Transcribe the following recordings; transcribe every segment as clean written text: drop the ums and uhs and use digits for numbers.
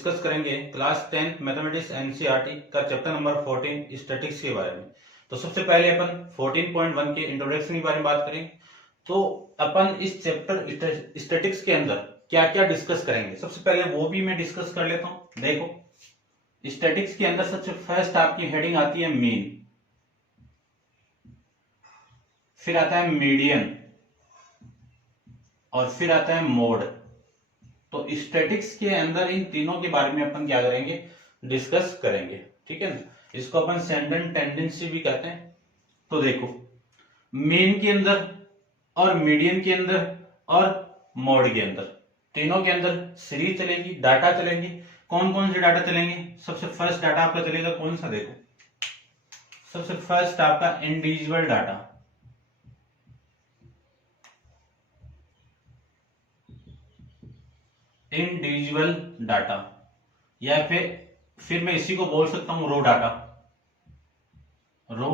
Discuss करेंगे class 10 mathematics NCERT का chapter number 14 statics के बारे में। तो सबसे पहले अपन 14.1 के इंट्रोडक्शन के बारे में बात करें। तो अपन इस चैप्टर स्टैटिक्स के अंदर क्या क्या डिस्कस करेंगे, सबसे पहले वो भी मैं डिस्कस कर लेता हूं। देखो, स्टैटिक्स के अंदर सबसे फर्स्ट आपकी हेडिंग आती है मीन, फिर आता है मीडियन और फिर आता है मोड। तो स्टैटिक्स के अंदर इन तीनों के बारे में अपन क्या करेंगे, डिस्कस करेंगे। ठीक है ना, इसको अपन सेंडेंट टेंडेंसी भी कहते हैं। तो देखो, मीन के अंदर और मीडियन के अंदर और मोड के अंदर, तीनों के अंदर सीरीज चलेगी, डाटा चलेंगे। कौन कौन से डाटा चलेंगे? सबसे फर्स्ट डाटा आपका चलेगा कौन सा? देखो, सबसे फर्स्ट आपका इंडिविजुअल डाटा, इंडिविजुअल डाटा, या फिर मैं इसी को बोल सकता हूं रो डाटा, रो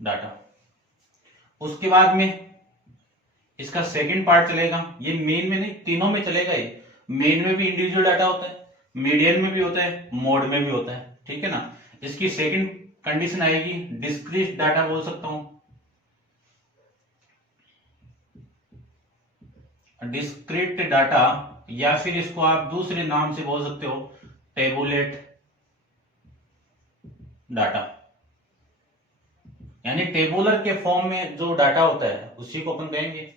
डाटा। उसके बाद में इसका सेकंड पार्ट चलेगा, ये मेन में नहीं, तीनों में चलेगा। ये मेन में भी इंडिविजुअल डाटा होता है, मीडियन में भी होता है, मोड में भी होता है। ठीक है ना। इसकी सेकंड कंडीशन आएगी डिस्क्रीट डाटा बोल सकता हूं, डिस्क्रीट डाटा, या फिर इसको आप दूसरे नाम से बोल सकते हो टेबुलेट डाटा। यानी टेबुलर के फॉर्म में जो डाटा होता है उसी को अपन कहेंगे।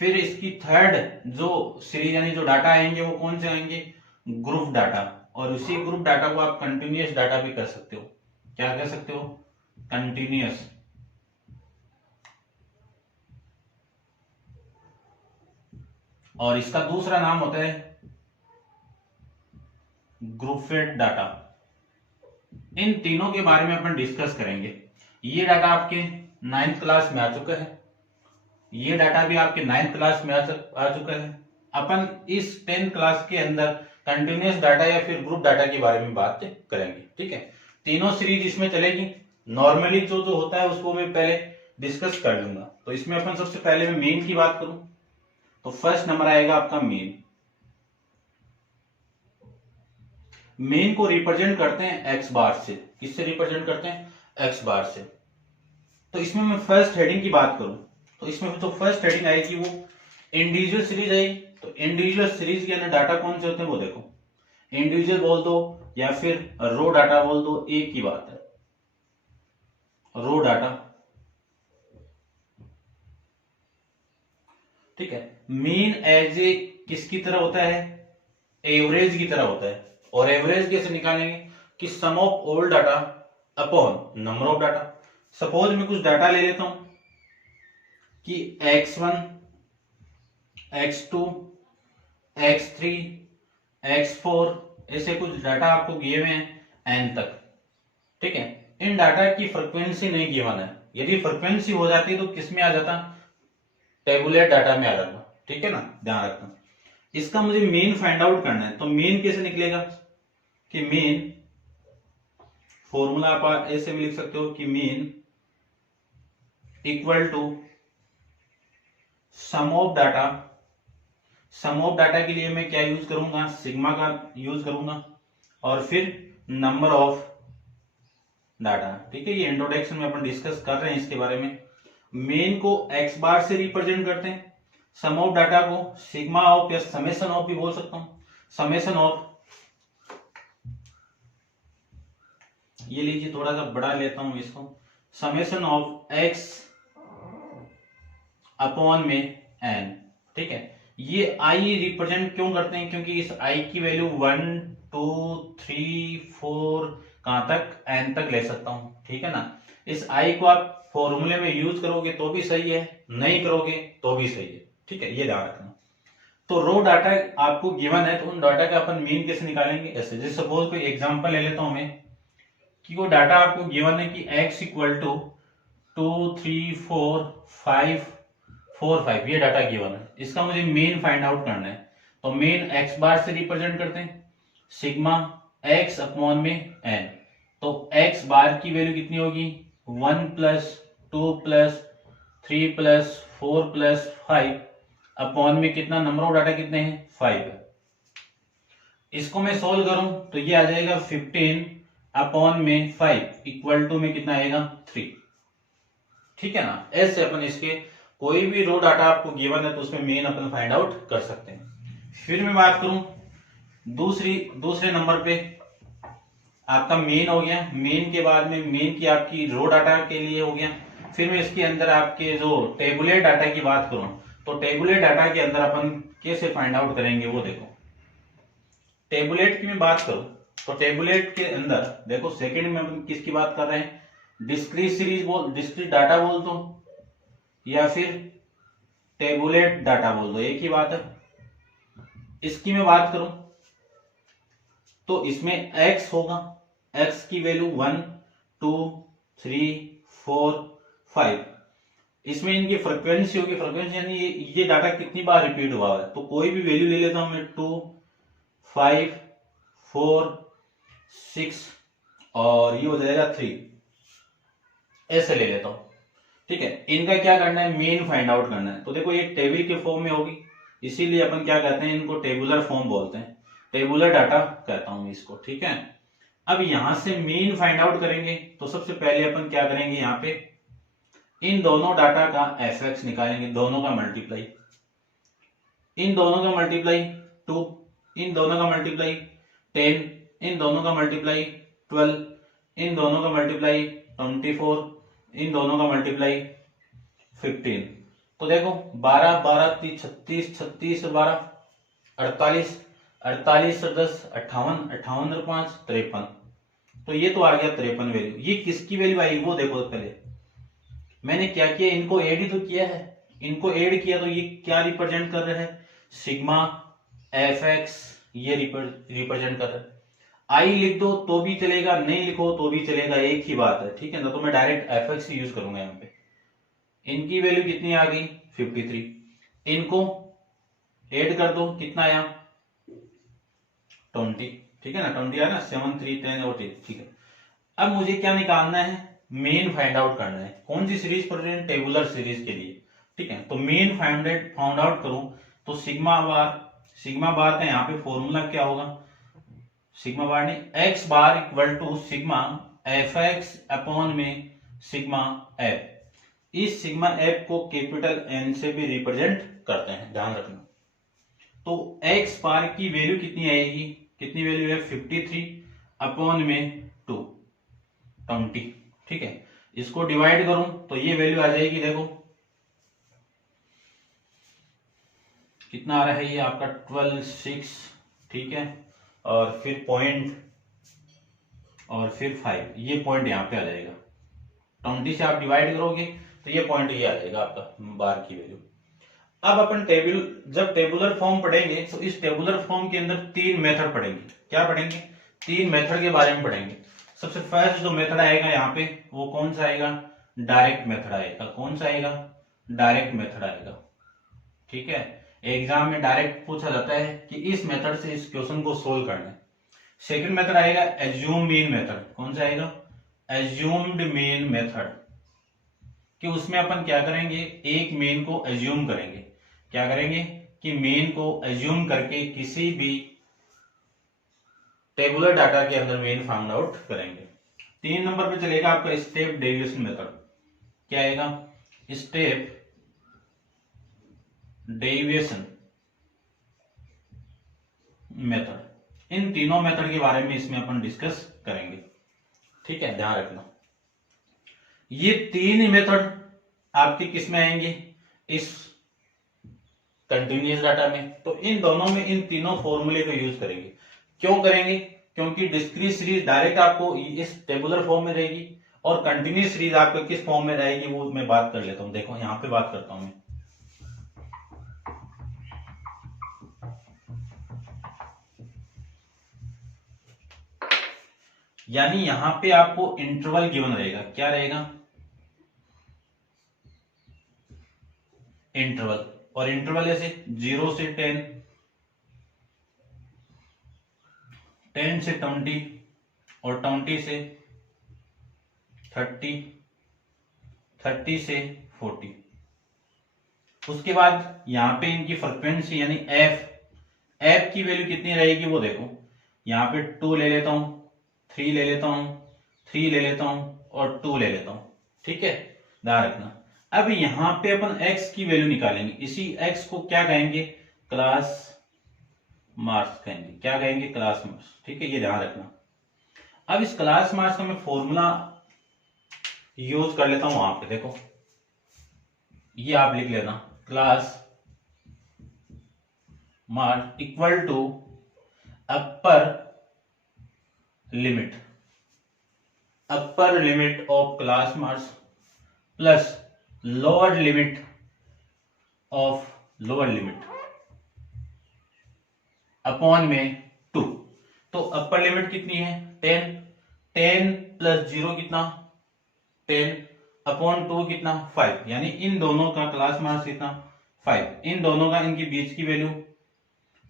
फिर इसकी थर्ड जो सीरीज यानी जो डाटा आएंगे वो कौन से आएंगे? Group data. और उसी ग्रुप डाटा को आप कंटिन्यूअस डाटा भी कर सकते हो। क्या कह सकते हो? कंटिन्यूअस। और इसका दूसरा नाम होता है ग्रुपेड डाटा। इन तीनों के बारे में अपन डिस्कस करेंगे। ये डाटा आपके 9th क्लास में आ चुका है, ये डाटा भी आपके 9th क्लास में आ चुका है। अपन इस 10th क्लास के अंदर कंटिन्यूअस डाटा या फिर ग्रुप डाटा के बारे में बात करेंगे। ठीक है, तीनों सीरीज इसमें चलेगी। नॉर्मली जो जो होता है उसको मैं पहले डिस्कस कर लूंगा। तो इसमें अपन सबसे पहले मैं मीन की बात करूं तो फर्स्ट नंबर आएगा आपका मीन। मीन को रिप्रेजेंट करते हैं एक्स बार से। किससे रिप्रेजेंट करते हैं? एक्स बार से। तो इसमें मैं फर्स्ट हेडिंग की बात करूं तो इसमें जो फर्स्ट हेडिंग आएगी वो इंडिविजुअल सीरीज आएगी। तो इंडिविजुअल सीरीज के अंदर डाटा कौन से होते हैं वो देखो, इंडिविजुअल बोल दो या फिर रो डाटा बोल दो, एक ही बात है, रो डाटा। ठीक है, मीन एज ए किसकी तरह होता है? एवरेज की तरह होता है। और एवरेज कैसे निकालेंगे? कि sum of all data upon number of data. Suppose मैं कुछ डाटा ले लेता हूं कि x1, x2, x3, x4 ऐसे कुछ डाटा आपको गिवन है n तक। ठीक है, इन डाटा की फ्रीक्वेंसी नहीं गिवन है। यदि फ्रीक्वेंसी हो जाती तो किस में आ जाता? टेबुलेट डाटा में आ जाता। ठीक है ना, ध्यान रखना। इसका मुझे मीन फाइंड आउट करना है। तो मीन कैसे निकलेगा? कि मीन फॉर्मूला आप ऐसे भी लिख सकते हो कि mean equal to sum of data. Sum of data के लिए मैं क्या यूज करूंगा? सिग्मा का यूज करूंगा। और फिर नंबर ऑफ डाटा। ठीक है, ये इंट्रोडक्शन में अपन डिस्कस कर रहे हैं इसके बारे में। मेन को एक्स बार से रिप्रेजेंट करते हैं, सम ऑफ डाटा को सिग्मा ऑफ या समेशन ऑफ भी बोल सकता हूं, समेशन ऑफ। ये लीजिए, थोड़ा सा बड़ा लेता हूं इसको, समेशन ऑफ एक्स अपॉन में एन। ठीक है, ये आई रिप्रेजेंट क्यों करते हैं? क्योंकि इस आई की वैल्यू 1, 2, 3, 4 कहां तक? एन तक ले सकता हूं। ठीक है ना। इस आई को आप फॉर्मूले में यूज करोगे तो भी सही है, नहीं करोगे तो भी सही है। ठीक है, ये ध्यान रखना। तो रो डाटा आपको गिवन है तो उन डाटा का अपन मीन कैसे निकालेंगे? ऐसे, जैसे सपोज कोई एग्जांपल ले लेता हूं मैं कि वो डाटा आपको गिवन है कि x इक्वल टू 2, 3, 4, 5, 4, 5, ये डाटा गिवन है। इसका मुझे मीन फाइंड आउट करना है। तो मीन x बार से रिप्रेजेंट करते हैं, सिग्मा x अपॉन में n। तो x बार की वैल्यू कितनी होगी? 1 plus 2 plus 3 plus 4 plus 5 upon में कितना? नंबर ऑफ डाटा कितने हैं? 5 है। इसको मैं सोल्व करूं तो ये आ जाएगा 15 अपॉन में 5 इक्वल टू में कितना आएगा 3। ठीक है ना, ऐसे अपन इसके कोई भी रो डाटा आपको गिवन है तो उसमें मेन अपन फाइंड आउट कर सकते हैं। फिर मैं बात करूं दूसरे नंबर पे, आपका मेन हो गया, मेन के बाद में मेन की आपकी रो डाटा के लिए हो गया। फिर मैं इसके अंदर आपके जो टेबुलर डाटा की बात करूं तो टेबुलर डाटा के अंदर अपन कैसे फाइंड आउट करेंगे वो देखो। टेबुलेट की मैं बात करूं तो टेबुलेट के अंदर देखो सेकंड में अपन किसकी बात कर रहे हैं, डिस्क्रीट डाटा बोल दो या फिर टेबुलेट डाटा बोल दो, एक ही बात है। इसकी मैं बात करूं तो इसमें x होगा, x की वैल्यू 1 2 3 4 5। इसमें इनकी फ्रीक्वेंसी होगी, फ्रीक्वेंसी यानी ये डाटा कितनी बार रिपीट हुआ है, तो कोई भी वैल्यू ले लेता हूं मैं 2 5 4 6 और ये हो जाएगा 3, ऐसे ले लेता हूं। ठीक है, इनका क्या करना है, मेन फाइंड आउट करना है। तो देखो ये टेबल के फॉर्म में होगी, इसीलिए अपन क्या कहते हैं, इनको टेबुलर फॉर्म बोलते हैं, टेबुलर डाटा कहता हूं इसको। ठीक है, अब यहां से मेन फाइंड आउट करेंगे तो सबसे पहले अपन क्या करेंगे, यहाँ पे इन दोनों डाटा का एफएक्स निकालेंगे, दोनों का मल्टीप्लाई, इन दोनों का मल्टीप्लाई 2, इन दोनों का मल्टीप्लाई 10, इन दोनों का मल्टीप्लाई 12, इन दोनों का मल्टीप्लाई 24, इन दोनों का मल्टीप्लाई 15। तो देखो 12 12 36 36 और 12 48, 48 और 10 58, 58 और 5 53। तो ये तो आ गया 53 वैल्यू। ये किसकी वैल्यू आई वो देखो, पहले मैंने क्या किया, इनको ऐड ही तो किया है, इनको ऐड किया तो ये क्या रिप्रेजेंट कर रहे हैं, सिग्मा एफ एक्स, ये रिप्रेजेंट कर रहे हैं। आई लिख दो तो भी चलेगा, नहीं लिखो तो भी चलेगा, एक ही बात है। ठीक है ना, तो मैं डायरेक्ट एफ एक्स यूज करूंगा यहाँ पे। इनकी वैल्यू कितनी आ गई 53, इनको ऐड कर दो, कितना आया 20। ठीक है ना, 20 आया ना, 7 3 10 और 10। ठीक है, अब मुझे क्या निकालना है, मेन फाइंड आउट करना है। कौन सी सीरीज पर, टेबुलर सीरीज के लिए। ठीक है, तो मेन फाइंड आउट करूं तो सिग्मा बार का यहाँ पे फॉर्मूला क्या होगा, सिग्मा बार नहीं, x bar equal to sigma f x upon में सिग्मा एफ। इस सिग्मा एफ को कैपिटल एन से भी रिप्रेजेंट करते हैं, ध्यान रखना। तो एक्स बार की वैल्यू कितनी आएगी, कितनी वैल्यू है 53 अपॉन में 2 20। ठीक है, इसको डिवाइड करूं तो ये वैल्यू आ जाएगी, देखो कितना आ रहा है, ये आपका 12 6। ठीक है, और फिर पॉइंट और फिर 5, ये पॉइंट यहां पे आ जाएगा। 20 से आप डिवाइड करोगे तो ये पॉइंट ये आ जाएगा आपका बार की वैल्यू। अब अपन जब टेबुलर फॉर्म पढ़ेंगे तो इस टेबुलर फॉर्म के अंदर 3 मेथड पढ़ेंगे। क्या पढ़ेंगे, 3 मेथड के बारे में पढ़ेंगे। सबसे फर्स्ट जो मेथड आएगा यहाँ पे वो कौन सा आएगा, डायरेक्ट मेथड आएगा। कौन सा आएगा, डायरेक्ट मेथड आएगा। ठीक है, एग्जाम में डायरेक्ट पूछा जाता है कि इस मेथड से इस क्वेश्चन को सोल्व करना है। सेकंड मेथड आएगा एज्यूम मीन मेथड। कौन सा आएगा, एज्यूम्ड मीन मेथड, कि उसमें अपन क्या करेंगे, एक मीन को एज्यूम करेंगे। क्या करेंगे कि मीन को एज्यूम करके किसी भी टेबुलर डाटा के अंदर मीन फाइंड आउट करेंगे। 3 नंबर पे चलेगा आपका स्टेप डेविएशन मेथड। क्या आएगा, स्टेप डेविएशन मेथड। इन तीनों मेथड के बारे में इसमें अपन डिस्कस करेंगे। ठीक है, ध्यान रखना। ये 3 मेथड आपके किस में आएंगे, इस कंटिन्यूअस डाटा में। तो इन दोनों में इन तीनों फॉर्मूले को यूज करेंगे। क्यों करेंगे, क्योंकि डिस्क्रीट सीरीज डायरेक्ट आपको इस टेबुलर फॉर्म में रहेगी और कंटिन्यूअस सीरीज आपको किस फॉर्म में रहेगी वो मैं बात कर लेता हूं। देखो यहां पे बात करता हूं मैं, यानी यहां पे आपको इंटरवल गिवन रहेगा। क्या रहेगा, इंटरवल। और इंटरवल ऐसे 0 से 10, 10 से 20 और 20 से 30, 30 से 40। उसके बाद यहां पे इनकी फ्रीक्वेंसी यानी एफ एफ की वैल्यू कितनी रहेगी वो देखो, यहाँ पे 2 ले लेता हूं, 3 ले लेता हूं, 3 ले लेता हूं और 2 ले लेता हूं। ठीक है, ध्यान रखना। अब यहां पे अपन x की वैल्यू निकालेंगे, इसी x को क्या कहेंगे, क्लास मार्क्स कहेंगे। क्या कहेंगे, क्लास मार्क्स। ठीक है, ये ध्यान रखना। अब इस क्लास मार्क्स का मैं फॉर्मूला यूज कर लेता हूं वहां पे, देखो ये आप लिख लेना, class marks equal to upper limit of class marks plus lower limit of lower limit upon में 2। तो अपर लिमिट कितनी है 10, 10 प्लस 0 कितना 10 अपॉन 2 कितना 5, यानी इन दोनों का क्लास मार्क्स कितना 5, इन दोनों का इनकी बीच की वैल्यू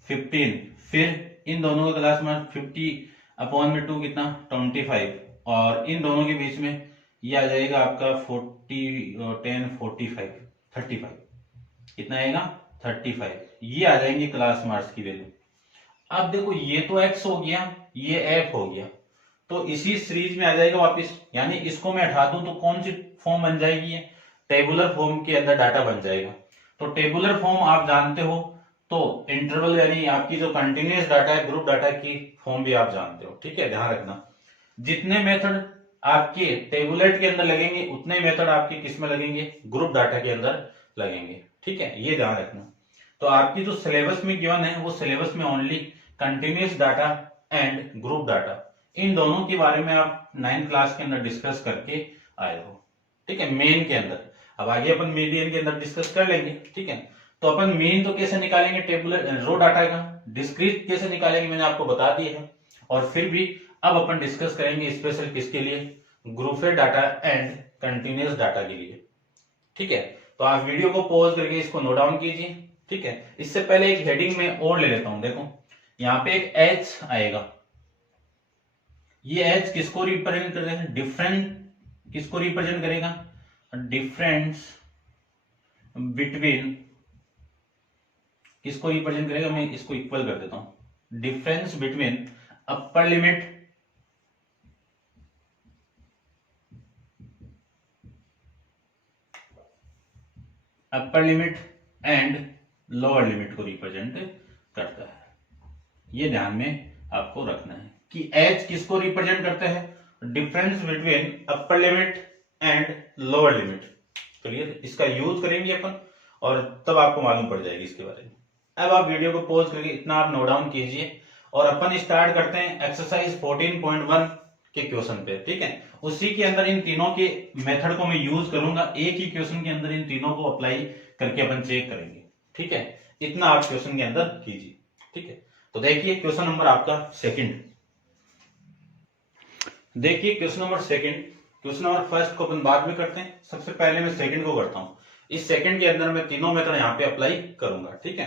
15, फिर इन दोनों का क्लास मार्क्स 50 अपॉन में 2 कितना 25, और इन दोनों के बीच में ये आ जाएगा आपका 40 10 45 35, कितना आएगा 35, ये आ जाएंगे क्लास मार्क्स की वैल्यू। अब देखो ये तो x हो गया, ये f हो गया, तो इसी सीरीज में आ जाएगा वापस, यानी इसको मैं हटा दूं तो कौन सी फॉर्म बन जाएगी, ये टेबुलर फॉर्म के अंदर डाटा बन जाएगा। तो टेबुलर फॉर्म आप जानते हो, तो इंटरवल यानी आपकी जो कंटिन्यूअस डाटा है, ग्रुप डाटा की फॉर्म भी आप जानते हो। ठीक है, ध्यान रखना, जितने मेथड आपके टेबुलेट के अंदर लगेंगे उतने मेथड आपके किस में लगेंगे, ग्रुप डाटा के अंदर लगेंगे। ठीक है, ये ध्यान रखना। तो आपकी जो सिलेबस में गिवन है वो सिलेबस में only continuous data and group data, इन दोनों के बारे में आप 9th क्लास के अंदर डिस्कस करके आए हो। ठीक है, मेन के अंदर। अब आगे अपन मीडियन के अंदर डिस्कस कर लेंगे। ठीक है, तो अपन मेन तो कैसे निकालेंगे टेबुलर रो डाटा का, डिस्क्रीट कैसे निकालेंगे मैंने आपको बता दिया है, और फिर भी अब अपन डिस्कस करेंगे स्पेशल किसके लिए, ग्रुपेड डाटा एंड कंटिन्यूअस डाटा के लिए। ठीक है, तो आप वीडियो को पॉज करके इसको नोट डाउन कीजिए। ठीक है, इससे पहले एक हेडिंग में और ले लेता हूं, देखो यहाँ पे एक एच आएगा, ये एच किसको रिप्रेजेंट कर रहे हैं, डिफरेंट किसको रिप्रेजेंट करेगा, डिफरेंस बिटवीन किसको रिप्रेजेंट करेगा, मैं इसको इक्वल कर देता हूं, difference between upper limit and lower limit को रिप्रेजेंट करता है। ये ध्यान में आपको रखना है कि एच किसको रिप्रेजेंट करते हैं, difference between upper limit and lower limit. Clear, इसका यूज करेंगे अपन और तब आपको मालूम पड़ जाएगी इसके बारे में। अब आप वीडियो को पॉज करके इतना आप नोट डाउन कीजिए और अपन स्टार्ट करते हैं एक्सरसाइज 14.1 के क्वेश्चन पे। ठीक है, उसी के अंदर इन तीनों के मेथड को मैं यूज करूंगा, एक ही क्वेश्चन के अंदर इन तीनों को अप्लाई करके अपन चेक करेंगे। ठीक है, इतना आप क्वेश्चन के अंदर कीजिए। ठीक है, तो देखिए क्वेश्चन नंबर आपका सेकंड, देखिए question number second. Question number first को अपन बाद में करते हैं, सबसे पहले मैं सेकंड को करता हूं। इस सेकंड के अंदर मैं तीनों मेथड यहाँ पे अप्लाई करूंगा। ठीक है,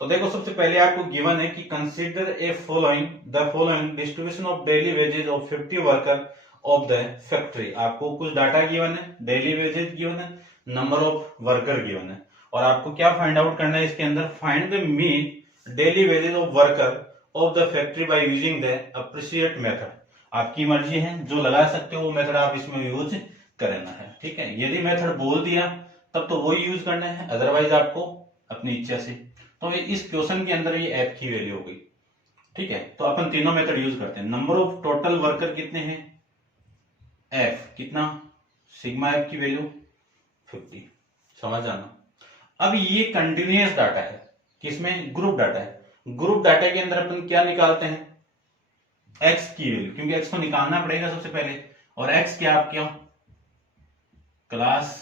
तो देखो सबसे पहले आपको गिवन है कि consider a following distribution of daily wages of 50 worker of the factory. आपको कुछ डाटा गिवन है, डेली वेजेस गिवन है, नंबर ऑफ वर्कर गिवन है, और आपको क्या फाइंड आउट करना है इसके अंदर, find the mean daily wages of worker of the factory by using the appreciate method. आपकी मर्जी है, जो लगा सकते हो वो मेथड आप इसमें यूज करना है। ठीक है, यदि मेथड बोल दिया तब तो वो यूज करना है, अदरवाइज आपको अपनी इच्छा से। तो इस क्वेश्चन के अंदर ये एफ की वैल्यू हो गई। ठीक है, तो अपन तीनों मेथड यूज करते हैं। नंबर ऑफ टोटल वर्कर कितने हैं, एफ कितना, सिग्मा एफ की वैल्यू 50, समझ जाना। अब ये कंटिन्यूअस डाटा है, किसमें, ग्रुप डाटा है। ग्रुप डाटा के अंदर अपन क्या निकालते हैं, एक्स की वैल्यू, क्योंकि एक्स को निकालना पड़ेगा सबसे पहले, और एक्स क्या आपका क्लास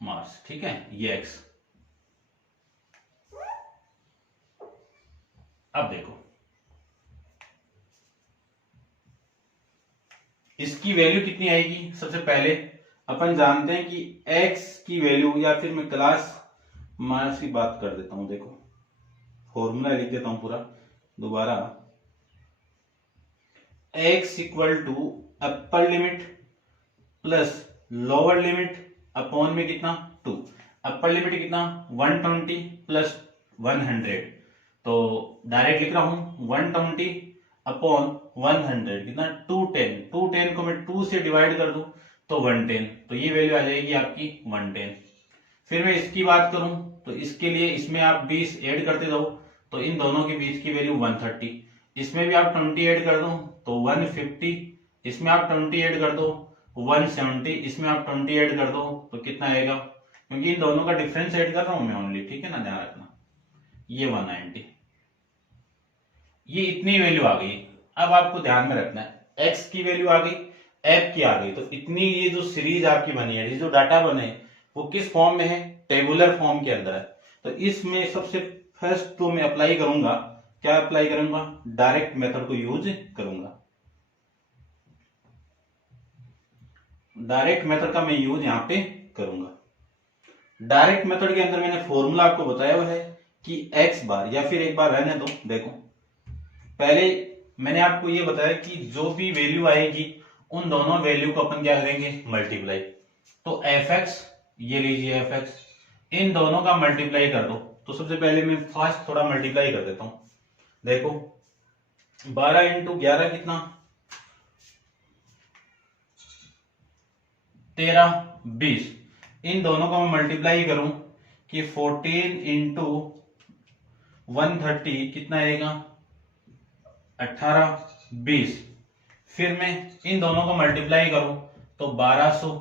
मार्क्स। ठीक है, ये एक्स। अब देखो इसकी वैल्यू कितनी आएगी, सबसे पहले अपन जानते हैं कि x की वैल्यू, या फिर मैं क्लास मार्क्स की बात कर देता हूं, देखो फॉर्मूला लिख देता हूं पूरा दोबारा, x equal to upper limit plus lower limit upon में कितना 2। अपर लिमिट कितना 120 प्लस 100, तो डायरेक्ट लिख रहा हूं 120 अपॉन 100 कितना 210, 210 को मैं 2 से डिवाइड कर दूं तो 110, तो ये वैल्यू आ जाएगी आपकी 110। फिर मैं इसकी बात करूं तो इसके लिए इसमें आप 20 ऐड करते जाओ तो इन दोनों के बीच की वैल्यू 130, इसमें भी आप 20 ऐड कर दो तो 150, इसमें आप 20 ऐड कर दो 170, इसमें आप 20 ऐड कर दो तो कितना आएगा, क्योंकि इन दोनों का डिफरेंस ऐड कर रहा हूं मैं ओनली, ठीक है ना, ध्यान रखना, ये 190, ये इतनी वैल्यू आ गई। अब आपको ध्यान में रखना है x की वैल्यू आ गई, f की आ गई, तो इतनी ये जो सीरीज आपकी बनी है, ये जो डाटा बने वो किस फॉर्म में है, टेबुलर फॉर्म के अंदर है। तो इसमें सबसे फर्स्ट तो मैं अप्लाई करूंगा, क्या अप्लाई करूंगा, डायरेक्ट मेथड को यूज करूंगा। डायरेक्ट मेथड का मैं यूज यहां पे करूंगा। डायरेक्ट मेथड के अंदर मैंने फॉर्मूला आपको बताया हुआ है कि x बार, या फिर एक बार रहने दो, देखो पहले मैंने आपको ये बताया कि जो भी वैल्यू आएगी उन दोनों वैल्यू को अपन क्या करेंगे, मल्टीप्लाई। तो fx, ये लीजिए fx, इन दोनों का मल्टीप्लाई कर दो। तो सबसे पहले मैं फास्ट थोड़ा मल्टीप्लाई कर देता हूं, देखो 12 इंटू 11 कितना, 13, 20, इन दोनों को मैं मल्टीप्लाई करूं कि 14 इंटू 130 कितना आएगा, 18, 20, फिर मैं इन दोनों को मल्टीप्लाई करूं तो 1200,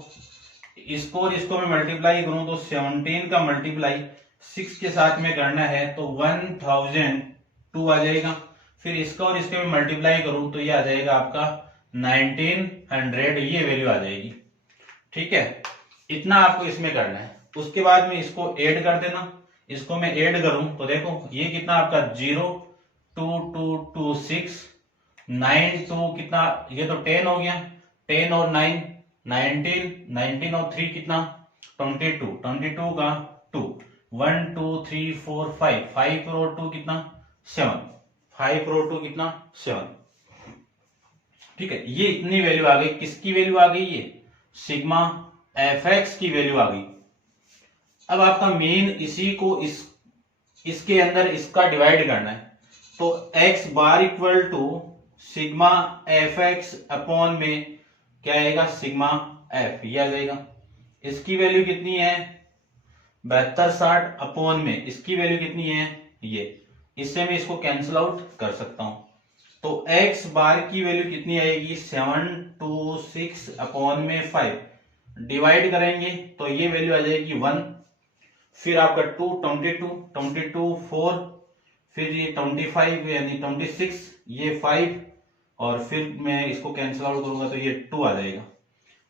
इसको और इसको मैं मल्टीप्लाई करूं तो 17 का मल्टीप्लाई 6 के साथ में करना है तो 1002 आ जाएगा। फिर इसका और इसके में मल्टीप्लाई करूं तो ये आ जाएगा आपका 1900, ये वैल्यू आ जाएगी, ठीक है। इतना आपको इसमें करना है। उसके बाद में इसको ऐड कर देना, इसको मैं ऐड करूं तो देखो ये कितना आपका 02226, 92 कितना, ये तो 10 हो गया, 10 और 9 19, 19 और 3 कितना 22, 22 का 2, 1 2 3 4 5, 5 और 2 कितना 7, 5 और 2 कितना 7, ठीक है। ये इतनी वैल्यू आ गई, किसकी वैल्यू आ गई, ये सिग्मा fx की वैल्यू आ गई। अब आपका मेन इसी को इसके अंदर इसका डिवाइड करना है, तो x bar equal to sigma fx upon में क्या आएगा, सिग्मा f, ये आ जाएगा। इसकी वैल्यू कितनी है 7260 अपॉन में इसकी वैल्यू कितनी है, ये, इससे मैं इसको कैंसिल आउट कर सकता हूं। तो x बार की वैल्यू कितनी आएगी, 726 अपॉन में 5, डिवाइड करेंगे तो ये वैल्यू आ जाएगी 1, फिर आपका 2 22 4, फिर ये 25 यानी 26, ये 5, और फिर मैं इसको कैंसिल आउट करूंगा तो ये 2 आ जाएगा।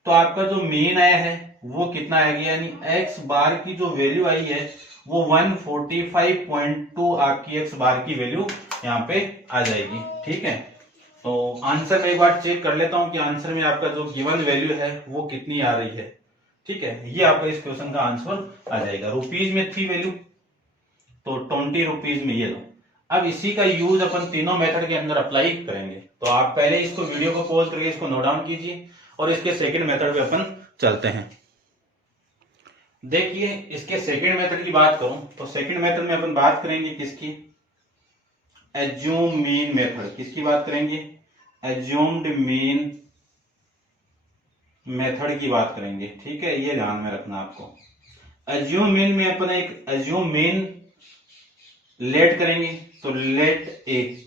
तो आपका जो मेन आया है वो कितना आएगा, यानी x बार की जो वैल्यू आई है वो 145.2 आपकी x बार की वैल्यू यहाँ पे आ जाएगी, ठीक है। तो आंसर में एक बार चेक कर लेता हूं कि आंसर में आपका जो गिवन वैल्यू है वो कितनी आ रही है, ठीक है। ये आपका इस क्वेश्चन का आंसर आ जाएगा। रुपीज में थी वैल्यू तो 20 रुपीज में ये लो। अब इसी का यूज अपन तीनों मेथड के अंदर अप्लाई करेंगे। तो आप पहले इसको वीडियो को पॉज करके इसको नोट डाउन कीजिए और इसके सेकंड मेथड पे अपन चलते हैं। देखिए इसके सेकंड मेथड की बात करूं तो सेकंड मेथड में अपन बात करेंगे किसकी, एज्यूम मीन मेथड। किसकी बात करेंगे, एज्यूम्ड मीन मेथड की बात करेंगे, ठीक है। ये ध्यान में रखना आपको। एज्यूम मीन में अपन एक एज्यूम मीन लेट करेंगे तो लेट ए।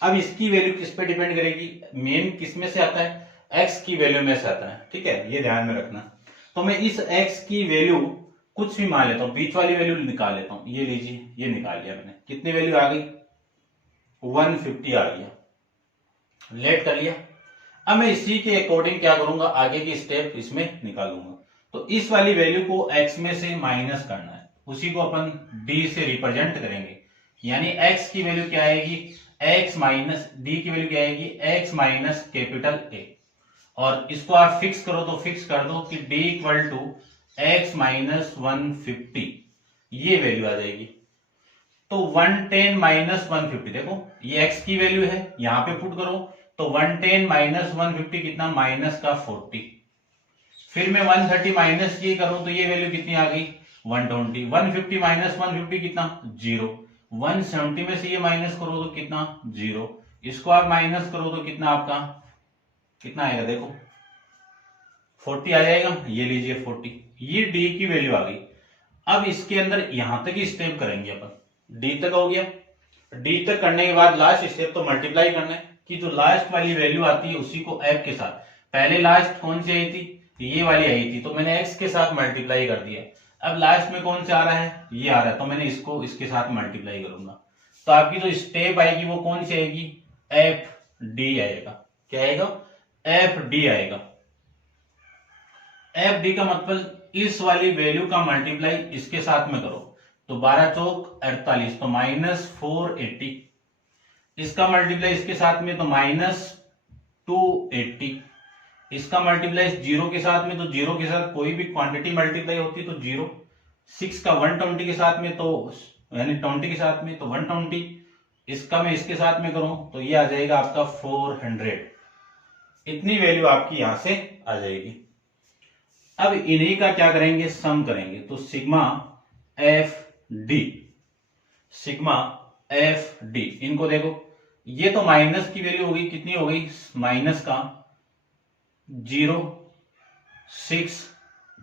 अब इसकी वैल्यू किस पे डिपेंड करेगी, मीन किस में से आता है, एक्स की वैल्यू में से आता है, ठीक है, ये ध्यान में रखना। तो मैं इस एक्स की वैल्यू कुछ भी मान लेता हूं, बीच वाली वैल्यू निकाल लेता हूं, ये लीजिए, ये निकाल लिया मैंने, कितनी वैल्यू आ गई 150 आ गया, लेट कर लिया। अब मैं इसी के अकॉर्डिंग क्या करूंगा, आगे की स्टेप इसमें निकालूंगा। तो इस वाली वैल्यू को x में से माइनस करना है, उसी को अपन d से रिप्रेजेंट करेंगे, यानी x की वैल्यू क्या आएगी, x माइनस d की वैल्यू क्या आएगी, x माइनस कैपिटल A। और इसको आप फिक्स करो तो फिक्स कर दो कि d equal to x minus 150, ये वैल्यू आ जाएगी। तो 110 माइनस 150, देखो ये x की वैल्यू है, यहां पे पुट करो तो 110 माइनस 150 कितना, माइनस का 40। फिर मैं 130 माइनस ये करूं तो ये वैल्यू कितनी आ गई 120, 150 माइनस 150 कितना 0, 170 में से ये माइनस करो तो कितना 0, इसको आप माइनस करो तो कितना आपका कितना आएगा देखो 40 आ जाएगा, ये लीजिए 40, ये डी की वैल्यू आ गई। अब इसके अंदर यहां तक ही स्टेप करेंगे अपन, डी तक हो गया, डी तक करने के बाद लास्ट स्टेप तो मल्टीप्लाई करना है कि जो लास्ट वाली वैल्यू आती है उसी को एफ के साथ, पहले लास्ट कौन सी आई थी ये वाली आई थी तो मैंने एक्स के साथ मल्टीप्लाई कर दिया। अब लास्ट में कौन सा आ रहा है ये आ रहा है तो मैंने इसको इसके साथ मल्टीप्लाई करूंगा, तो आपकी जो स्टेप आएगी वो कौन सी आएगी एफ डी आएगा। क्या आएगा एफ डी आएगा। एफ डी का मतलब इस वाली वैल्यू का मल्टीप्लाई इसके साथ में करो तो 12 चौक 48 तो -480, इसका मल्टीप्लाई इसके साथ में तो -280, इसका मल्टीप्लाई जीरो के साथ में तो जीरो के साथ कोई भी क्वांटिटी मल्टीप्लाई होती तो जीरो, 6 का 120 के साथ में तो यानी 20 के साथ में तो 120, इसका मैं इसके साथ में करूं तो ये आ जाएगा आपका 400, इतनी वैल्यू आपकी यहां से आ जाएगी। अब इन्हीं का क्या करेंगे सम करेंगे तो sigma F D, sigma F D, इनको देखो ये तो माइनस की वैल्यू होगी कितनी हो गई माइनस का 0 6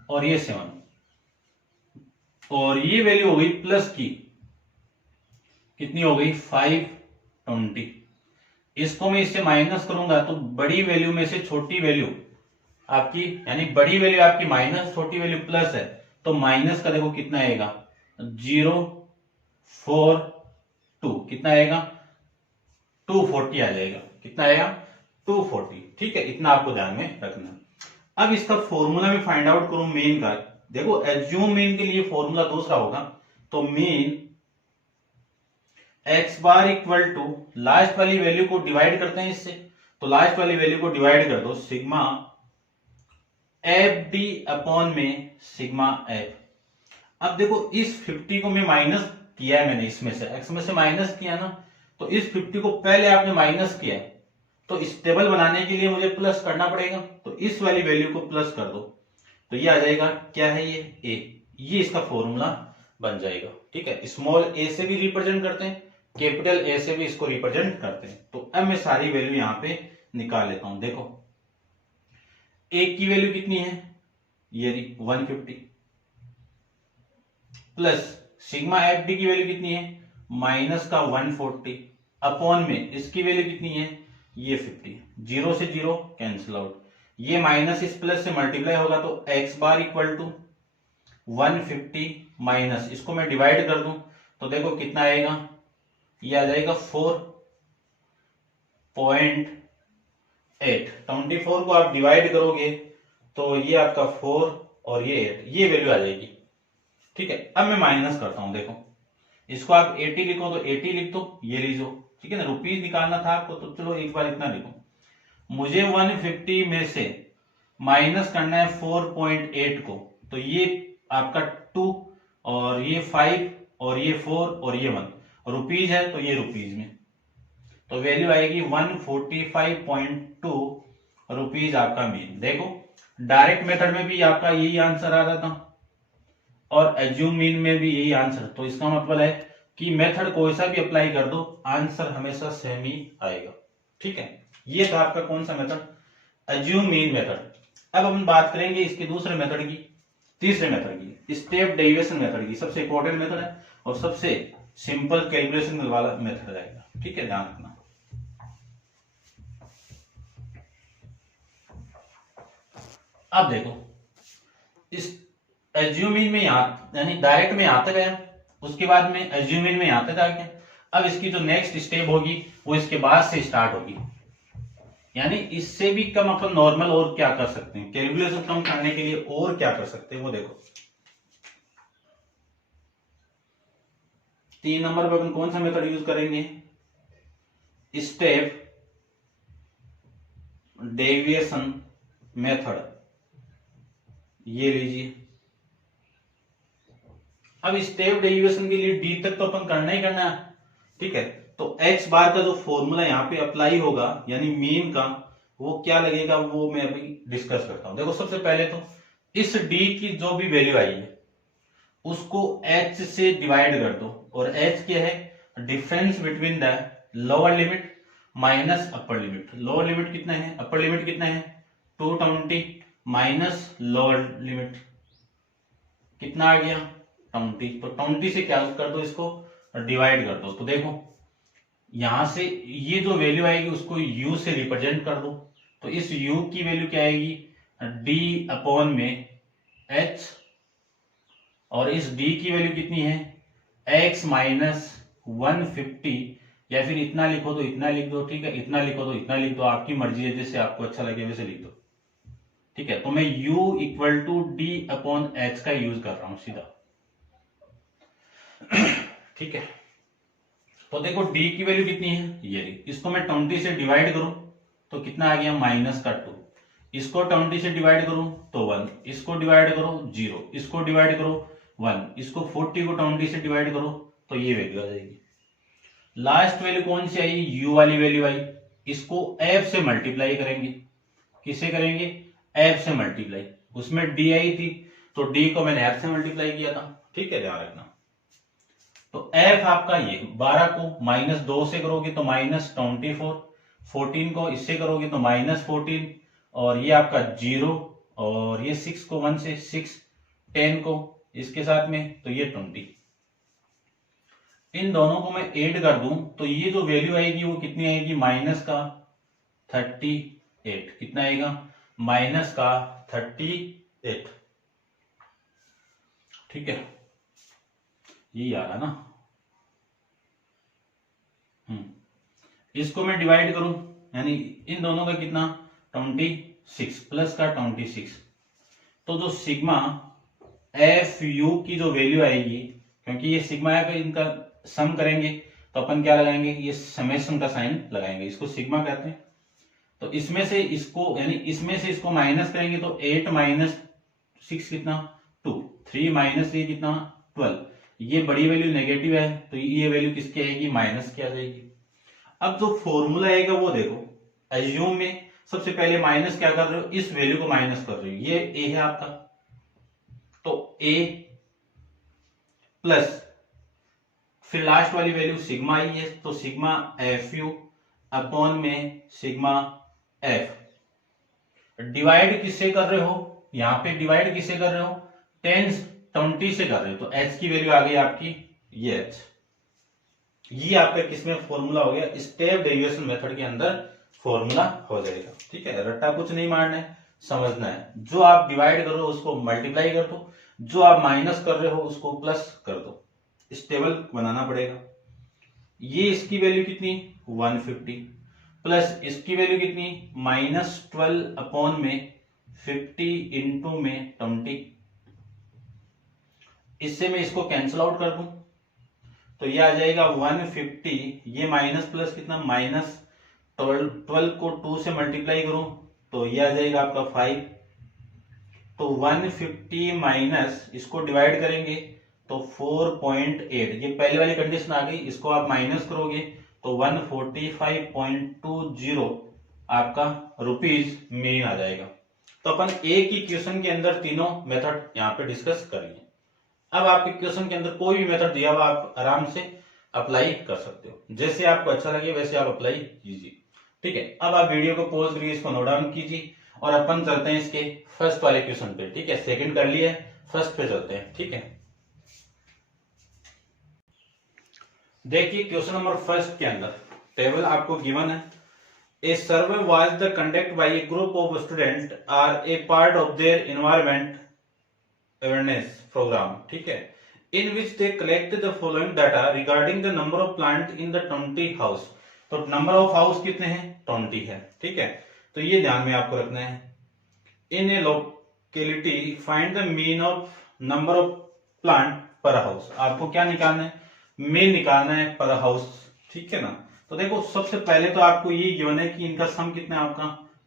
और ये 7 और ये वैल्यू हो गई प्लस की कितनी हो गई 520, इसको मैं इससे माइनस करूंगा तो बड़ी वैल्यू में से छोटी वैल्यू आपकी यानी बड़ी वैल्यू आपकी माइनस छोटी वैल्यू प्लस है तो माइनस का देखो कितना आएगा 042 कितना आएगा 240 आ जाएगा, कितना आएगा 240। ठीक है इतना आपको ध्यान में रखना। अब इसका फॉर्मूला में फाइंड आउट करूं मीन का, देखो एज्यूम मीन के लिए फॉर्मूला दूसरा होगा तो mean x bar equal to last वाली वैल्यू को डिवाइड करते हैं इससे तो लास्ट वाली वैल्यू को डिवाइड कर दो सिग्मा एफ डी अपॉन में सिग्मा एफ। अब देखो इस 50 को मैं माइनस किया है मैंने इसमें से एक्स में से माइनस किया ना तो इस 50 को पहले आपने माइनस किया है तो स्टेबल बनाने के लिए मुझे प्लस करना पड़ेगा तो इस वाली वैल्यू को प्लस कर दो तो ये आ जाएगा क्या है ये ए, ये इसका फॉर्मूला बन जाएगा। ठीक है स्मॉल ए से भी रिप्रेजेंट करते हैं कैपिटल ए से भी इसको रिप्रेजेंट करते हैं। तो अब मैं सारी वैल्यू यहां पे निकाल लेता हूं। देखो ए की वैल्यू कितनी है ये 150 प्लस सिग्मा एफ डी की वैल्यू कितनी है माइनस का 140 अपॉन में इसकी वैल्यू कितनी है ये 50, जीरो से जीरो कैंसिल आउट, ये माइनस इस प्लस से मल्टीप्लाई होगा तो x bar equal to 150 minus इसको मैं डिवाइड कर दूं तो देखो कितना आएगा ये आ जाएगा 4.8, 24 को आप डिवाइड करोगे तो ये आपका 4 और ये 8, ये वैल्यू आ जाएगी। ठीक है अब मैं माइनस करता हूं, देखो इसको आप 80 लिखो तो 80 लिख दो, ये लीजो। ठीक है ना रुपीज निकालना था आपको तो चलो एक बार इतना लिखो, मुझे 150 में से माइनस करना है 4.8 को तो ये आपका 2 और ये 5 और ये 4 और ये 1 रुपीज है तो ये रुपीज में तो वैल्यू आएगी 145.2 रुपीज आपका मीन। देखो डायरेक्ट मेथड में भी आपका यही आंसर आ रहा था और एज्यूम मीन में भी यही आंसर, तो इसका मतलब है कि मेथड कोई सा भी अप्लाई कर दो आंसर हमेशा सेम ही आएगा। ठीक है ये था आपका कौन सा मेथड एज्यूम मीन मेथड। अब हम बात करेंगे इसके दूसरे मेथड की, तीसरे मेथड की, स्टेप डेविएशन मेथड की। सबसे इंपॉर्टेंट मेथड है और सबसे सिंपल कैलकुलेशन वाला मेथड रहेगा। ठीक है ध्यान रखना। अब देखो इस एज्यूमिन में यहां यानी डायरेक्ट में यहां तक आया, उसके बाद में एज्यूमिन में यहां तक आ गया। अब इसकी जो नेक्स्ट स्टेप होगी वो इसके बाद से स्टार्ट होगी, यानी इससे भी कम अपन नॉर्मल और क्या कर सकते हैं, कैलकुलेशन कम करने के लिए और क्या कर सकते हैं वो देखो। 3 नंबर पर अपन कौन सा मेथड यूज करेंगे, स्टेप डेविएशन मेथड, ये लीजिए। अब स्टेप डेविएशन के लिए डी तक तो अपन करना ही करना है। ठीक है तो एक्स बार का जो फॉर्मूला यहाँ पे अप्लाई होगा यानी मीन का, वो क्या लगेगा वो मैं अभी डिस्कस करता हूं। देखो सबसे पहले तो इस डी की जो भी वैल्यू आई है उसको एच से डिवाइड कर दो, और एच क्या है difference between the lower limit minus upper limit. Lower limit कितना है, अपर लिमिट कितना है 220 माइनस लोअर लिमिट कितना आ गया 20। तो 20 से क्या कर दो, इसको डिवाइड कर दो। तो देखो यहां से ये जो वैल्यू आएगी उसको u से रिप्रेजेंट कर दो। तो इस u की वैल्यू क्या आएगी d अपॉन में h, और इस d की वैल्यू कितनी है x माइनस 150, या फिर इतना लिखो तो इतना लिख दो, ठीक है, इतना लिखो तो इतना लिख दो, आपकी मर्जी है, जैसे आपको अच्छा लगे वैसे लिख दो, ठीक है। तो मैं u equal to D upon H का यूज कर रहा हूं सीधा, ठीक है। तो देखो d की वैल्यू कितनी है ये रही, इसको मैं 20 से डिवाइड करूं तो कितना आ गया माइनस का 2, इसको 20 से डिवाइड करूं तो 1, इसको डिवाइड करो 0, इसको डिवाइड करो 1, इसको 40 को 20 से डिवाइड करो तो ये वैल्यू आ जाएगी। लास्ट वैल्यू कौन सी आई, u वाली वैल्यू आई, इसको f से मल्टीप्लाई करेंगे, किससे करेंगे f से मल्टीप्लाई, उसमें d आई थी तो d को मैंने f से मल्टीप्लाई किया था, ठीक है, ध्यान रखना। तो f आपका ये 12 को माइनस 2 से करोगे तो माइनस 24, 14 को इससे करोगे तो माइनस 14, और ये आपका 0, और ये 6 को 1 से 6, 10 को इसके साथ में तो ये 20। इन दोनों को मैं ऐड कर दूं तो ये जो वैल्यू आएगी वो कितनी आएगी माइनस का 38, कितना आएगा माइनस का 38, ठीक है, ये आ रहा ना। इसको मैं डिवाइड करूं यानी इन दोनों का कितना 26 प्लस का 26, तो जो सिग्मा एफ यू की जो वैल्यू आएगी, क्योंकि ये सिग्मा है इनका सम करेंगे तो अपन क्या लगाएंगे, ये समेशन का साइन लगाएंगे, इसको सिग्मा कहते हैं। तो इसमें से इसको यानी इसमें से इसको माइनस करेंगे तो 8 माइनस 6 कितना 2, 3 माइनस ये कितना 12, ये बड़ी वैल्यू नेगेटिव है तो ये वैल्यू किसकी आएगी माइनस की आ जाएगी। अब जो फॉर्मूला आएगा वो देखो, एज्यूम में सबसे पहले माइनस क्या कर रहे हो, इस वैल्यू को माइनस कर रहे हो, ये ए है आपका, तो ए प्लस फिर लास्ट वाली वैल्यू सिग्मा आई है तो सिग्मा एफ यू अपॉन में सिग्मा एफ, डिवाइड किससे कर रहे हो, यहां पे डिवाइड किससे कर रहे हो 10-20 से कर रहे हो, तो एच की वैल्यू आ गई आपकी ये एच। ये आपका किसमें फॉर्मूला हो गया, स्टेप डेरिवेशन मेथड के अंदर फॉर्मूला हो जाएगा, ठीक है। रट्टा कुछ नहीं मारना है, समझना है, जो आप डिवाइड कर रहे हो उसको मल्टीप्लाई कर दो, जो आप माइनस कर रहे हो उसको प्लस कर दो, स्टेबल बनाना पड़ेगा। ये इसकी वैल्यू कितनी 150 प्लस इसकी वैल्यू कितनी -12 अपॉन में 50 इंटू में 20, इससे मैं इसको कैंसिल आउट कर दूं तो ये आ जाएगा 150, ये माइनस प्लस कितना -12 को 2 से मल्टीप्लाई करूं तो ये आ जाएगा आपका 5, तो 150 माइनस इसको डिवाइड करेंगे तो 4.8, ये पहले वाली कंडीशन आ गई, इसको आप माइनस करोगे तो 145.20 आपका रुपीज मीन आ जाएगा। तो अपन एक ही क्वेश्चन के अंदर तीनों मेथड यहाँ पे डिस्कस करेंगे। अब आपके क्वेश्चन के अंदर कोई भी मेथड दिया हुआ आप आराम से अप्लाई कर सकते हो, जैसे आपको अच्छा लगे वैसे आप अप्लाई कीजिए, ठीक है। अब आप वीडियो को पॉज करिए, इसको नोट डाउन कीजिए और अपन चलते हैं इसके फर्स्ट वाले क्वेश्चन पे, ठीक है। सेकंड कर लिए, फर्स्ट पे चलते हैं, ठीक है। देखिए क्वेश्चन नंबर फर्स्ट के अंदर टेबल आपको गिवन है, a survey was the conduct by a group of student are a part of their environment awareness programme, ठीक है, in which they collect the following data regarding the number of plant in the 20 house. तो number of house कितने हैं 20 है, ठीक है। तो ये ध्यान में आपको रखना है, in a locality find the mean of number of plant per house, आपको क्या निकालना है मीन निकालना है पर हाउस, ठीक है ना। तो देखो सबसे पहले तो आपको ये गिवन है कि इनका सम कितना है आपका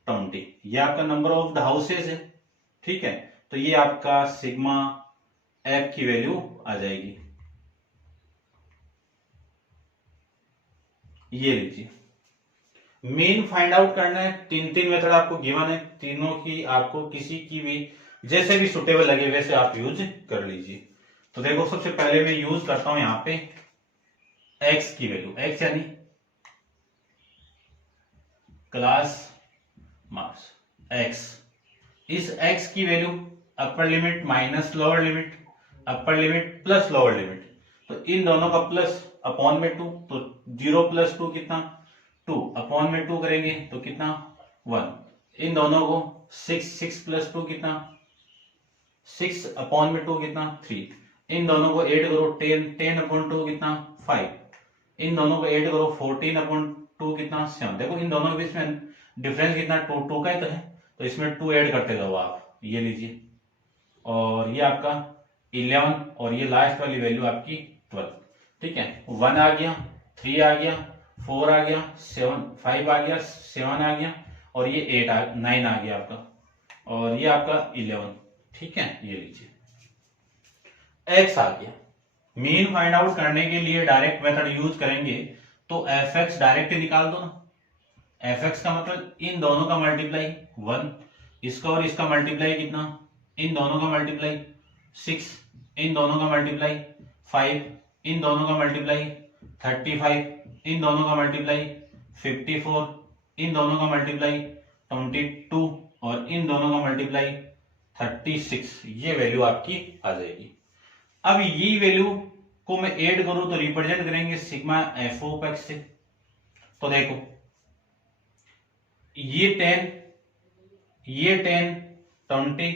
20, ये आपका नंबर ऑफ द हाउसेस है, ठीक है। तो ये आपका सिग्मा एफ की वैल्यू आ जाएगी, ये लीजिए। मीन फाइंड आउट करना है, तीन मेथड आपको गिवन है, तीनों की आपको किसी की भी जैसे भी सुटेबल लगे वैसे आप यूज कर लीजिए। तो देखो सबसे पहले मैं यूज करता हूं यहाँ पे एक्स की वैल्यू, एक्स यानी क्लास मार्क्स एक्स, इस एक्स की value upper limit minus lower limit, अपर लिमिट प्लस लोअर लिमिट, तो इन दोनों का प्लस अपॉन में 2, तो 0 प्लस 2 कितना 2, अपॉन में 2 करेंगे तो कितना 1, इन दोनों को 6 प्लस 2 कितना 6, अपॉन में 2 कितना 3, इन दोनों को ऐड करो 10 अपॉन 2 कितना 5, इन दोनों को ऐड करो 14 अपॉन 2 कितना 7। देखो इन दोनों के बीच में डिफरेंस कितना 2 का ही तो है, तो इसमें 2 ऐड करते जाओ आप, ये लीजिए, और ये आपका 11 और ये लास्ट वाली वैल्यू आपकी 12। ठीक है, 1 आ गया, 3 आ गया, 4 आ गया, 5 आ गया, 7 आ गया, और ये 9 आ गया आपका, और ये आपका 11। ठीक है, ये लीजिए x आ गया। मीन फाइंड आउट करने के लिए डायरेक्ट मेथड यूज करेंगे, तो fx डायरेक्ट निकाल दो ना, fx का मतलब इन दोनों का मल्टीप्लाई 1, इसका और इसका मल्टीप्लाई कितना, इन दोनों का मल्टीप्लाई 6, इन दोनों का मल्टीप्लाई 5, इन दोनों का मल्टीप्लाई 35, इन दोनों का मल्टीप्लाई 54, इन दोनों का मल्टीप्लाई 22, और इन दोनों का मल्टीप्लाई 36। ये वैल्यू आपकी आ जाएगी। अब ये वैल्यू को मैं ऐड करूं तो रिप्रेजेंट करेंगे सिग्मा एफ ऑफ एक्स से। तो देखो ये 10, ये 10, 20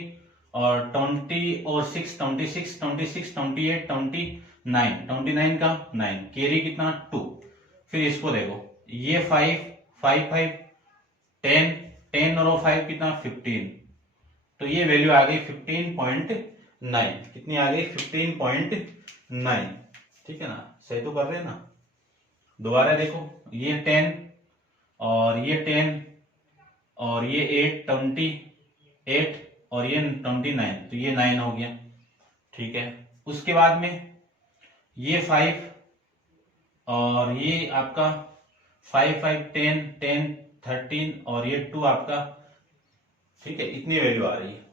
और 20 और 6, 26, 26, 28, 29, 29 का 9, कैरी कितना 2। फिर इसको देखो, ये 5, 5, 5, 10, 10 और 5 कितना 15, तो ये वैल्यू आ गई 15.9। कितनी आ गई 15.9। ठीक है ना, सही तो कर रहे हैं ना। दोबारा देखो, ये 10 और ये 10 और ये 8, 28 और ये 29, तो ये 9 हो गया। ठीक है, उसके बाद में ये 5 और ये आपका 5, 5, 10, 10, 13 और ये 2 आपका। ठीक है, इतनी वैल्यू आ रही है।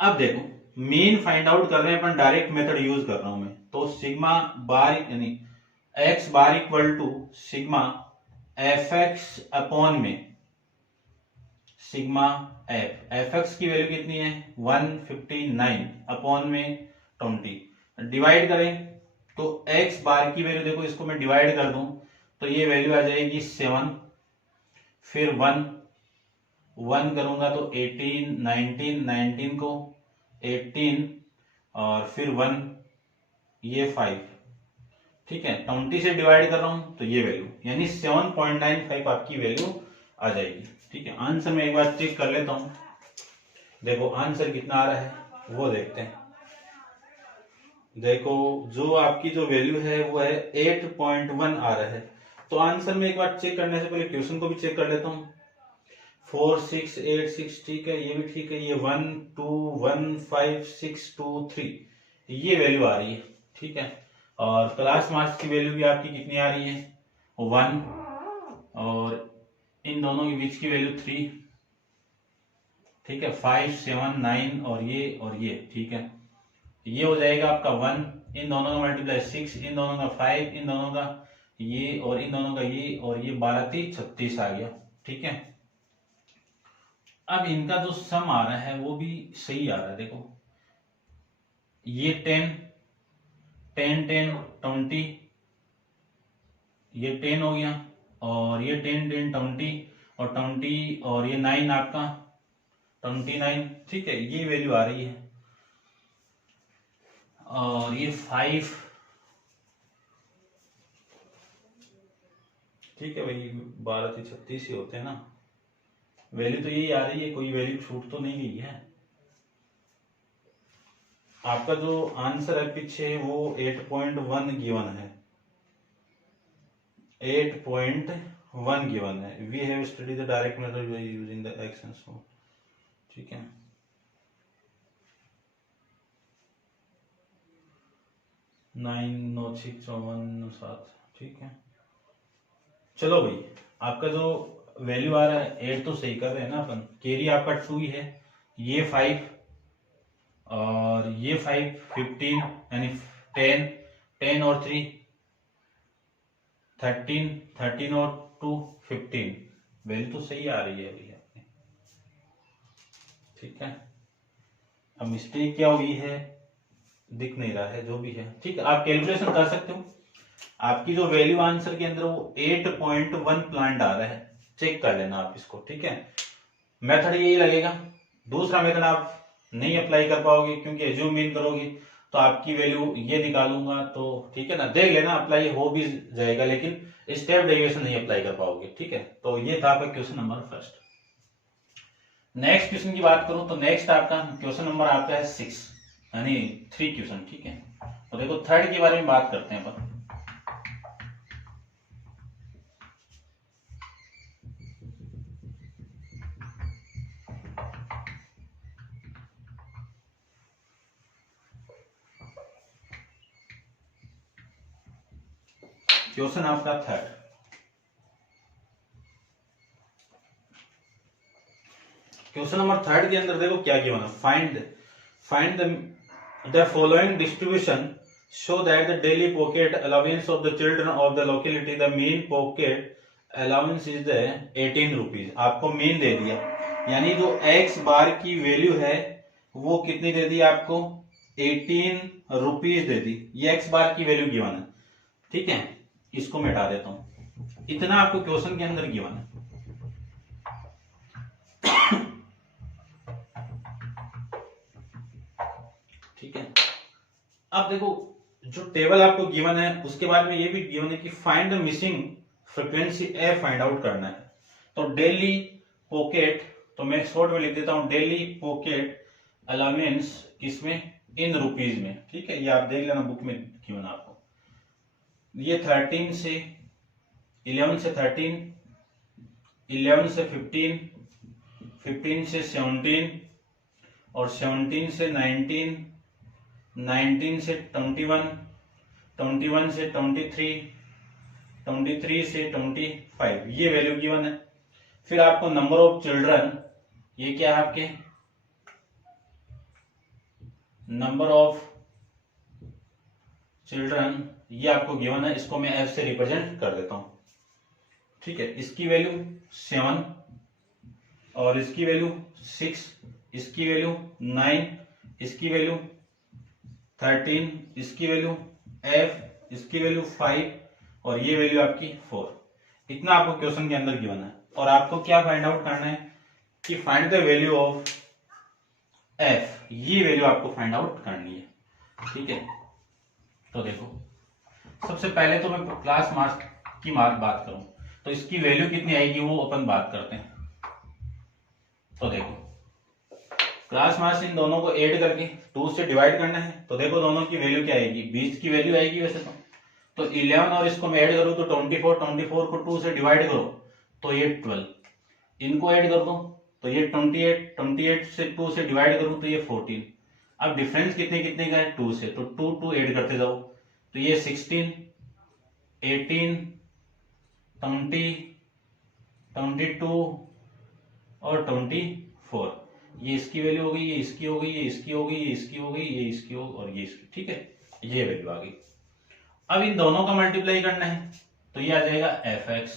अब देखो मीन फाइंड आउट कर रहे हैं अपन, डायरेक्ट मेथड यूज कर रहा हूं मैं, तो सिग्मा बार यानी x bar equal to sigma f x upon में सिग्मा एफ एक्स की वैल्यू कितनी है 159 अपॉन में 20, डिवाइड करें तो एक्स बार की वैल्यू देखो, इसको मैं डिवाइड कर दूं तो ये वैल्यू आ जाएगी 7, फिर 1 करूंगा तो 18, 19, 19 को 18 और फिर 1, ये 5। ठीक है, 20 से डिवाइड कर रहा हूं तो ये वैल्यू यानी 7.95 आपकी वैल्यू आ जाएगी। ठीक है, आंसर में एक बार चेक कर लेता हूं, देखो आंसर कितना आ रहा है वो देखते हैं। देखो जो आपकी जो वैल्यू है वो है 8.1 आ रहा है, तो आंसर में एक बार चेक करने से पहले क्वेश्चन को भी चेक कर लेता हूं। 4, 6, 8, 6 ठीक है, ये भी ठीक है, ये 1, 2, 1, 5, 6, 2, 3 ये वैल्यू आ रही है। ठीक है, और क्लास मार्क्स की वैल्यू भी आपकी कितनी आ रही है 1, और इन दोनों के बीच की वैल्यू 3। ठीक है, 5, 7, 9 और ये। ठीक है, ये हो जाएगा आपका 1, इन दोनों का मल्टीप्लाई 6, इन दोनों का 5, इन दोनों का ये और इन दोनों का ये, और ये 12, 3, 36 आ गया। ठीक है, अब इनका जो सम आ रहा है वो भी सही आ रहा है। देखो ये 10, 10, 10, 20, ये 10 हो गया, और ये 10, 10, 20 और 20 और ये 9 आपका 29। ठीक है, ये वैल्यू आ रही है, और ये 5। ठीक है भाई, 12 से 36 ही होते हैं ना, वैल्यू तो यही आ रही है, कोई वैल्यू छूट तो नहीं गई है। आपका जो आंसर है पीछे वो 8.1 गिवन है, 8.1 गिवन है। We have study the direct method using the x and so. ठीक है, 9, 9, 6, 1, 7। ठीक है, चलो भाई, आपका जो वैल्यू आ रहा है 8 तो सही कर रहे हैं ना अपन, कैरी आपका 2 ही है, ये 5 और ये 5, 15 यानी 10, 10 और 3 13, 13 और 2 15, वैल्यू तो सही आ रही है अभी अपनी। ठीक है, अब मिस्टेक क्या हुई है दिख नहीं रहा है, जो भी है ठीक है, आप कैलकुलेशन कर सकते हो। आपकी जो वैल्यू आंसर के अंदर वो 8.1 प्लांट आ रहा है, चेक कर लेना आप इसको। ठीक है, मेथड यही लगेगा। दूसरा मेथड आप नहीं अप्लाई कर पाओगे क्योंकि एज्यूम मीन करोगे तो आपकी वैल्यू ये निकालूंगा, तो ठीक है ना, देख लेना अप्लाई हो भी जाएगा लेकिन स्टेप डेरिवेशन नहीं अप्लाई कर पाओगे। ठीक है, तो ये था आपका question number first. Next question की बात करूं तो नेक्स्ट आपका क्वेश्चन नंबर आता है 6 यानी 3 क्वेश्चन। ठीक है, तो देखो थर्ड के बारे में बात करते हैं अपन। क्वेश्चन आपका थर्ड, क्वेश्चन नंबर थर्ड के अंदर देखो क्या किया है, find the following distribution show that the daily pocket allowance of the children of the locality, the mean pocket allowance is the 18 rupees. आपको मीन दे दिया, यानी जो एक्स बार की वैल्यू है वो कितनी दे दी आपको, 18 रुपीज दे दी। ये एक्स बार की वैल्यू गिवन है। ठीक है, इसको मैं हटा देता हूं, इतना आपको क्वेश्चन के अंदर गिवन है। ठीक है, अब देखो जो टेबल आपको गिवन है उसके बाद में ये भी गिवन है कि find the missing frequency A find out करना है। तो डेली पॉकेट, तो मैं शॉर्ट में लिख देता हूं डेली पॉकेट अलाउंस किसमें, इन रुपीज में। ठीक है, ये आप देख लेना बुक में गिवन आपको। ये 13 से 11 से 13, 11 से 15, 15 से 17 और 17 से 19, 19 से 21, 21 से 23, 23 से 25, ये वैल्यू गिवन है। फिर आपको नंबर ऑफ चिल्ड्रन, ये क्या है आपके नंबर ऑफ चिल्ड्रन, ये आपको गिवन है, इसको मैं एफ से रिप्रेजेंट कर देता हूं। ठीक है, इसकी वैल्यू 7 और इसकी वैल्यू 6, इसकी वैल्यू 9, इसकी वैल्यू 13, इसकी वैल्यू f, इसकी वैल्यू 5 और ये वैल्यू आपकी 4। इतना आपको क्वेश्चन के अंदर गिवन है और आपको क्या फाइंड आउट करना है कि find the value of f, ये वैल्यू आपको फाइंड आउट करनी है। ठीक है, तो देखो सबसे पहले तो मैं क्लास मार्क्स की बात करूं तो इसकी वैल्यू कितनी आएगी वो अपन बात करते हैं। तो देखो क्लास मार्क्स इन दोनों को ऐड करके 2 से डिवाइड करना है, तो देखो दोनों की वैल्यू क्या आएगी, 20 की वैल्यू आएगी वैसे तो 11 और इसको मैं ऐड करूं तो 24, 24 को 2 से डिवाइड करो तो ये 12, इनको ऐड कर दो तो ये 28, 28 से 2 से डिवाइड करूं तो ये 14। अब डिफरेंस कितने कितने का है, 2 से, तो 2 2 ऐड करते जाओ तो ये 16, 18, 20, 22 और 24, ये इसकी वैल्यू हो गई, ये इसकी हो गई, ये इसकी हो गई, ये इसकी हो गई, ये इसकी हो और ये इसकी। ठीक है, ये वैल्यू आ गई। अब इन दोनों का मल्टीप्लाई करना है तो ये आ जाएगा fx,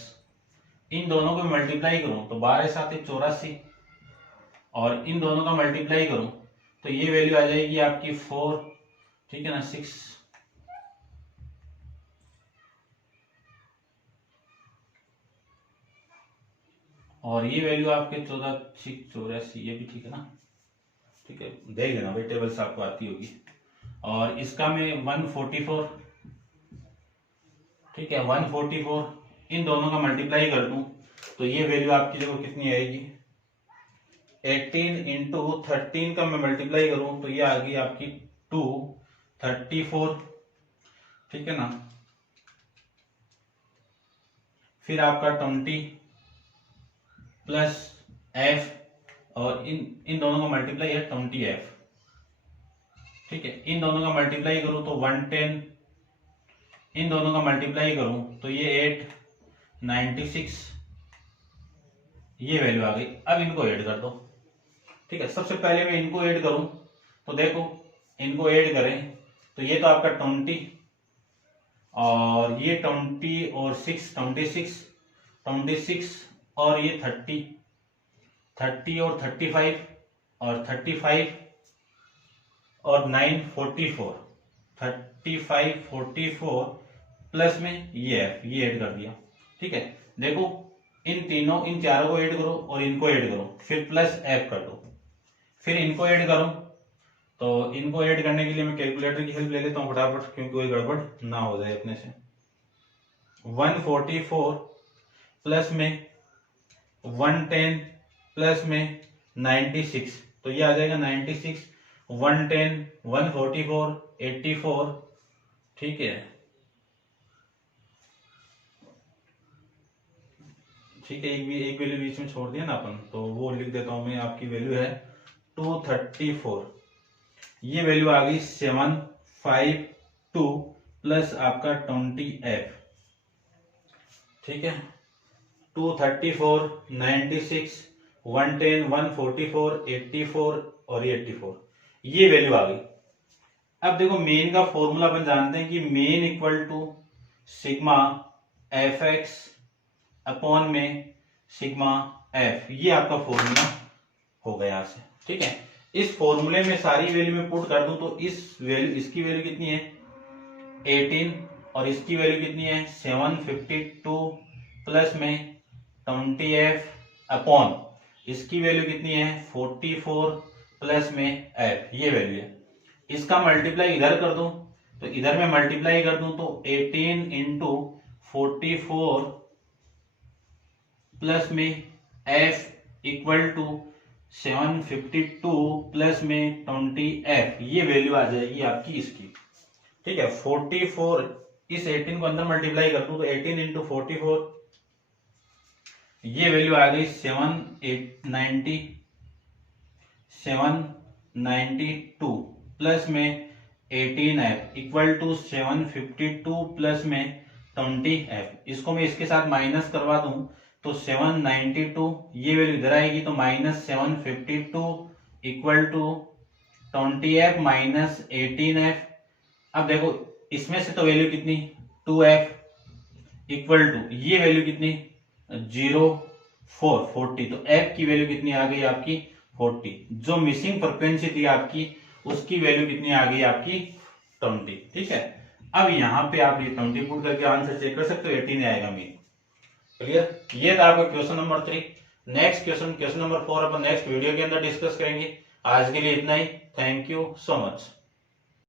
इन दोनों को मल्टीप्लाई करूं तो 12 7 84 और इन दोनों का मल्टीप्लाई करूं तो ये वैल्यू आ जाएगी आपकी 4। ठीक है ना, 6 और ये वैल्यू आपके 14 6 84, ये भी ठीक है ना। ठीक है, देख लेना भाई टेबल से आपको आती होगी। और इसका मैं 144, ठीक है 144, इन दोनों का मल्टीप्लाई कर दूं तो ये वैल्यू आपकी देखो कितनी आएगी, 18 इंटू 13 का मैं मल्टीप्लाई करूं तो ये आ गई आपकी 234। ठीक है ना, फिर आपका 20 प्लस f और इन दोनों का मल्टीप्लाई है 20f। ठीक है, इन दोनों का मल्टीप्लाई करूं तो 110, इन दोनों का मल्टीप्लाई करूं तो ये 8 96, ये वैल्यू आ गई। अब इनको ऐड कर दो। ठीक है, सबसे पहले मैं इनको ऐड करूं तो देखो इनको ऐड करें तो ये तो आपका 20 और ये 20 और 6 26 और ये 30 और 35 और 35 और 9 44 35 44 प्लस में ये एफ, ये ऐड कर दिया। ठीक है, देखो इन चारों को ऐड करो और इनको ऐड करो, फिर प्लस एफ कर दो, फिर इनको ऐड करो। तो इनको ऐड करने के लिए मैं कैलकुलेटर की हेल्प ले लेता हूँ फटाफट, क्योंकि कोई गड़बड़ ना हो जाए अपने से। 144 प्लस में 110 प्लस में 96, तो ये आ जाएगा 96, 110 144 84। ठीक है, ठीक है, एक वैल्यू बीच में छोड़ दिया ना अपन, तो वो लिख देता हूं मैं। आपकी वैल्यू है 234, ये वैल्यू आ गई 752 प्लस आपका 20f। ठीक है, 234 96 110 144 84 और ये 84, ये वैल्यू आ गई। अब देखो मेन का फॉर्मूला अपन जानते हैं कि mean equal to sigma f x upon में सिग्मा एफ, ये आपका फॉर्मूला हो गया यहाँ से। ठीक है, इस फॉर्मूले में सारी वैल्यू में पुट कर दूं तो इसकी वैल्यू कितनी है 18 और इसकी वैल्यू कितनी है 752 प्लस में 20f अपॉन इसकी वैल्यू कितनी है 44 प्लस में f, ये वैल्यू है। इसका मल्टीप्लाई इधर कर दूं तो इधर में मल्टीप्लाई कर दूं तो 18 इंटू 44 प्लस में f इक्वल टू 752 प्लस में 20f, ये वैल्यू आ जाएगी आपकी इसकी। ठीक है, 44 इस 18 को अंदर मल्टीप्लाई कर दूं तो 18 इंटू 44, ये वैल्यू आ गई 792 प्लस में 18f इक्वल टू 752 प्लस में 20f। इसको मैं इसके साथ माइनस करवा दूं तो 792, ये वैल्यू इधर आएगी तो minus 752 equal to 20f minus 18f। अब देखो इसमें से तो वैल्यू कितनी 2f इक्वल टू ये वैल्यू कितनी 40, तो f की वैल्यू कितनी आ गई आपकी 40। जो मिसिंग फ्रीक्वेंसी थी आपकी उसकी वैल्यू कितनी आ गई आपकी 20। ठीक है, अब यहाँ पे आप ये 20 पुट करके आंसर चेक कर सकते हो, 18 आएगा मेन। क्लियर, ये था आपका question number 3। Next question number 4 अपन नेक्स्ट वीडियो के अंदर डिस्कस करेंगे। आज के लिए इतना ही, थैंक यू सो मच।